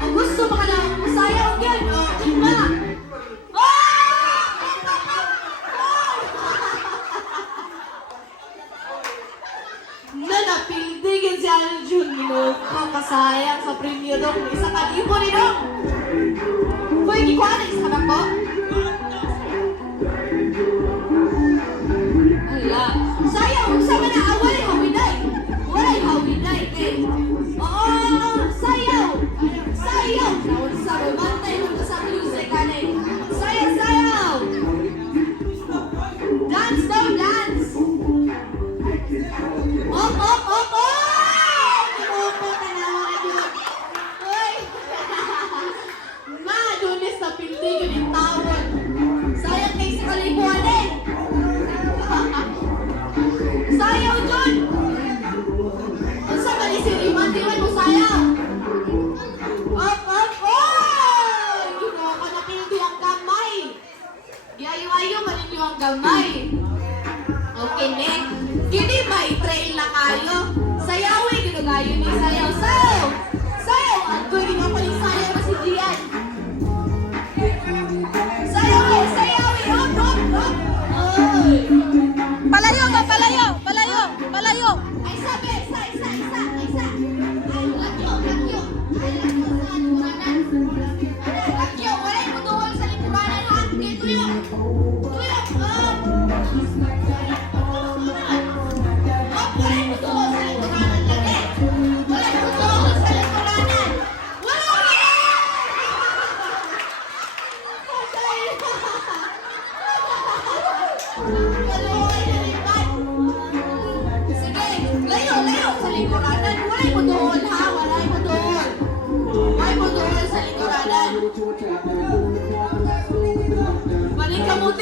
Ang gusto mo ka na masayaw yan. Iba. Napildigin si Aljun mo. Kapasayang sa premyo dong. Isa ka libo ni dong. Pwede ko ano isa ka po? Ala. Sayaw. Sama na awal yung hawinay. Walay hawinay. Oo. Sayaw. Sayaw. Sa bumantay mo sa music. Sayaw. Sayaw. Dance daw. Dance. Op, op, op, op! Kinupo ka na mga yun. Uy! Ma, Lunes na pildi yun yung tawon. Sayang kayo sa kalibuan eh. Sayaw, John! Ang sa mali si Riman, di man mo sayaw. Op, op, op! Kinuha ka na pildi ang gamay. Yayo-ayo, maninyo ang gamay. Okay, next. Kini may trail na kayo. Sayawin, ginugayo ni sayaw. Sayaw! Sayaw! Ang ko'y ginapaling sayaw na si Gian. Sayawin! Sayawin! Hop! Hop! Hop! Oy! Palayo ka! Palayo! Palayo! Palayo! Ay, sabi! Isa! Isa! Isa! Isa! Ay, lakyo! Lakyo! Ay, lakyo sa likumanan. Lakyo! Walay mo doon sa likumanan, ha? Okay, tuyo! Tuyo! Hop!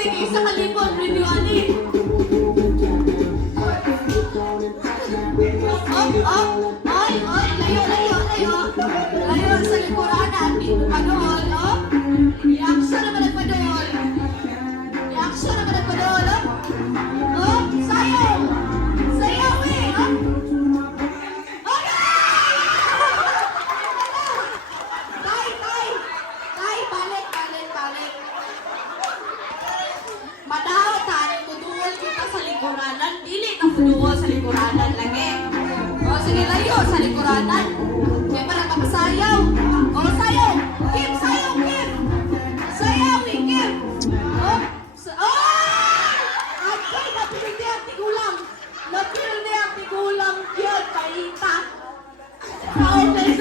Isa kalibon, review ani. Op, ay, layo, layo, layo. Layo sa likuran, di mo padool, op. I-action naman nagpadool. I-action naman nagpadool, op. Op, sayaw. Sayaw, eh, op. Tay, balik. Madaw, tayo kuduol kita sa likuranan. Dili na kuduol sa likuranan lagi. O, sige layo sa likuranan.